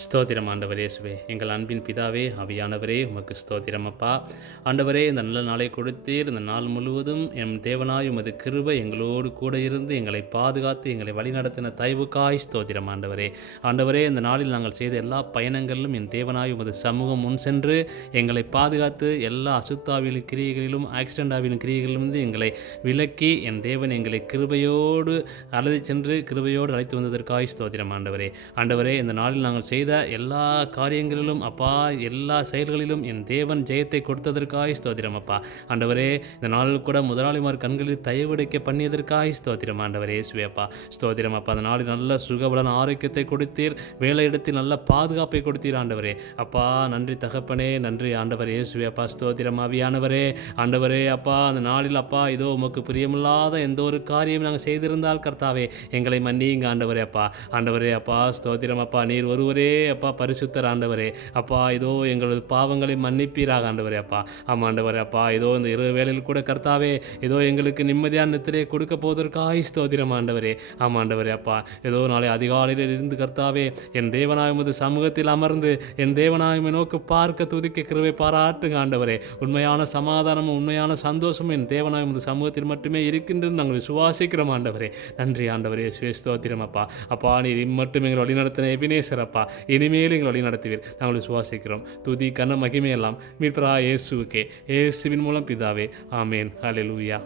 ஸ்தோத்திரம் ஆண்டவரே இயேசுவே! எங்கள் அன்பின் பிதாவே, ஆவியானவரே உமக்கு ஸ்தோத்திரம் அப்பா. ஆண்டவரே இந்த நல்ல நாளை கொடுத்தீர். இந்த நாள் முழுவதும் எம் தேவனாய் உமது கிருபை எங்களோடு கூட இருந்து எங்களை பாதுகாத்து எங்களை வழிநடத்தின தயவுக்காய் ஸ்தோத்திரம் ஆண்டவரே. ஆண்டவரே இந்த நாளில் நாங்கள் செய்த எல்லா பயணங்களிலும் என் தேவனாய் உமது சமூகம் முன் சென்று எங்களை பாதுகாத்து எல்லா அசுத்தாவின் கிரியைகளிலும் ஆக்சிடென்ட் ஆவின் கிரியைகளிலிருந்து எங்களை விலக்கி என் தேவன் எங்களை கிருபையோடு அழைத்துச் சென்று கிருபையோடு அழைத்து வந்ததற்காய் ஸ்தோத்திரம் ஆண்டவரே. ஆண்டவரே இந்த நாளில் நாங்கள் செய்த எல்லா காரியங்களிலும் அப்பா, எல்லா செயல்களிலும் என் தேவன் ஜெயத்தை கொடுத்ததற்காய் ஸ்தோத்திரம் அப்பா. ஆண்டவரே இந்த நாளில் கூட முதலாளிமார் கண்களில் தயவுடைக்க பண்ணியதற்காய் ஸ்தோத்திரம் ஆண்டவரே இயேசுவே அப்பா. ஸ்தோத்திரம் அப்பா. அந்த நாளில் நல்ல சுகபலன் ஆரோக்கியத்தை கொடுத்தீர். வேலையிடத்தில் நல்ல பாதுகாப்பை கொடுத்தீர் ஆண்டவரே. அப்பா நன்றி தகப்பனே, நன்றி ஆண்டவரே இயேசுவே அப்பா. ஸ்தோத்திரம் ஆவியானவரே. ஆண்டவரே அப்பா அந்த நாளில் அப்பா இதோ உமக்கு பிரியமில்லாத எந்த ஒரு காரியம் நாங்கள் செய்திருந்தால் கர்த்தாவே எங்களை மன்னியுங்க ஆண்டவரே அப்பா. ஆண்டவரே அப்பா ஸ்தோத்திரம் அப்பா. நீர் ஒருவரே அப்பா பரிசுத்தர் ஆண்டவரே. அப்பா இதோ எங்களது பாவங்களை மன்னிப்பீராக ஆண்டவரே அப்பா. ஆமாம் ஆண்டவரே அப்பா. இதோ இந்த இரவு வேளையில் கூட கர்த்தாவே இதோ எங்களுக்கு நிம்மதியான நித்திரையை கொடுக்க போவதற்காய் ஸ்தோத்திரம் ஆண்டவரே. ஆமாம் ஆண்டவரே அப்பா. ஏதோ நாளை அதிகாலையில் இருந்து கர்த்தாவே என் தேவனாய் உமது சமூகத்தில் அமர்ந்து என் தேவனாய் உம்மை நோக்கி பார்க்க துதிக்க கிருபை பாராட்டுங்க ஆண்டவரே. உண்மையான சமாதானமும் உண்மையான சந்தோஷமும் என் தேவனாய் உமது சமூகத்தில் மட்டுமே இருக்கின்றது நாங்கள் விசுவாசிக்கிறோம் ஆண்டவரே. நன்றி ஆண்டவரே ஸ்தோத்திரம் அப்பா. அப்பா நீர் இம்மட்டும் எங்கள் வழிநடத்தின எபினேசர் அப்பா. இனிமேல் எங்கள் வழி நடத்துவீர் நாங்கள் விசுவாசிக்கிறோம். துதி கன மகிமையெல்லாம் மீட்பராகிய இயேசுவுக்கே. இயேசுவின் மூலம் பிதாவே. ஆமேன். ஹல்லேலூயா.